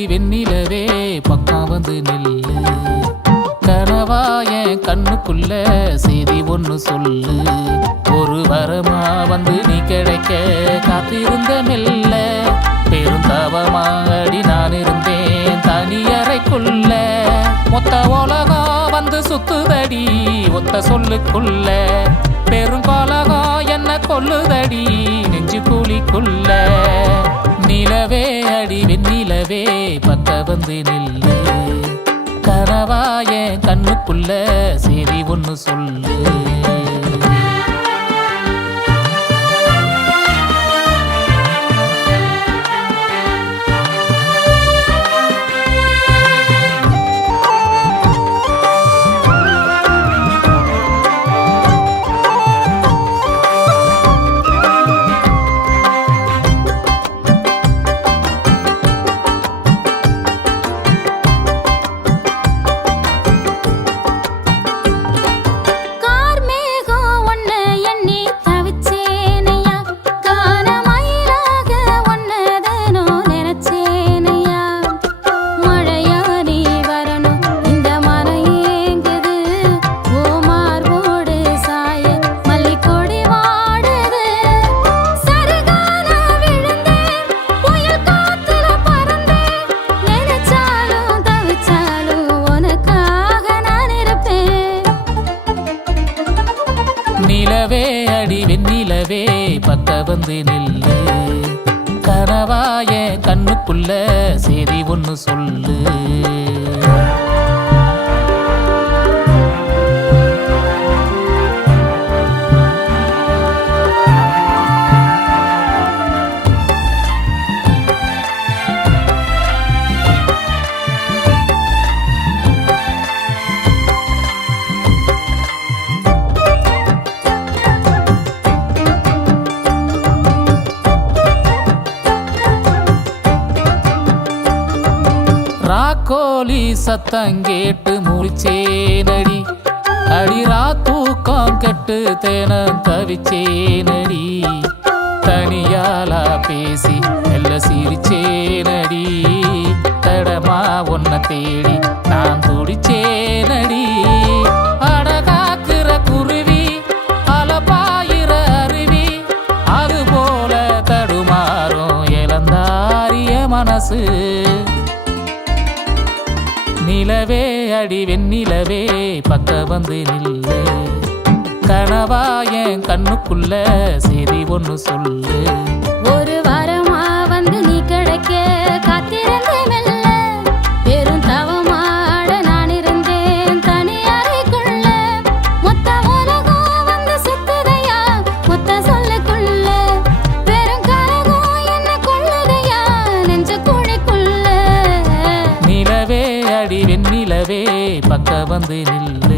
அடி வெண்ணிலவே பக்கம் வந்து நில்லு. கனவா என் கண்ணுக்குள்ள செய்தி ஒண்ணு சொல்லு. ஒரு வரமா வந்து நீ கிடைக்க காத்திருந்த மெல்ல. பெருந்தவமா அடி நான் இருந்தேன் தனி அறைக்குள்ள. மொத்த உலகம் வந்து சுத்துதடி ஒத்த சொல்லுக்குள்ள. பெருங்கோலகம் என்ன கொல்லுதடி நெஞ்சு கூலிக்குள்ள. நிலவே அடி வெண்ணிலவே பக்க வந்து நில்லு. கனவா என் கண்ணுக்குள்ள செய்தி ஒண்ணு சொல்லு. நிலவே அடி வெண்ணிலவே பக்க வந்து நில்லு. கனவா என் கண்ணுக்குள்ள செய்தி ஒண்ணு சொல்லு. ராக்கோலி சத்தங்கேட்டு முழிச்சேனடி. அடிரா தூக்கம் கெட்டு தேனம் தவிச்சேனடி. தனியாலா பேசி மெல்ல சிரிச்சேனடி. தடமா ஒன்ன தேடி நான் துடிச்சேனடி. அடகாக்குற குருவி அலபாயிர அருவி அதுபோல தடுமாறும் இளந்தாரிய மனசு. நிலவே அடி வெண்ணிலவே பக்க வந்து நில்லு. கனவா என் கண்ணுக்குள்ள செய்தி ஒண்ணு சொல்லு. ஒரு வாரமா வந்து நீ கிடைக்க காத்திருந்த மெல்ல. பெரும் தவமாட நான் இருந்தேன் தனி அறைக்குள்ள. மொத்த உலகம் வந்து சுத்துதையா மொத்த சொல்லுக்குள்ள. பெரும் கரகம் என்ன கொள்ளுதையா நெஞ்ச குழிக்குள்ள. நிலவே அடி வெண்ணிலவே பக்க வந்து நில்லு.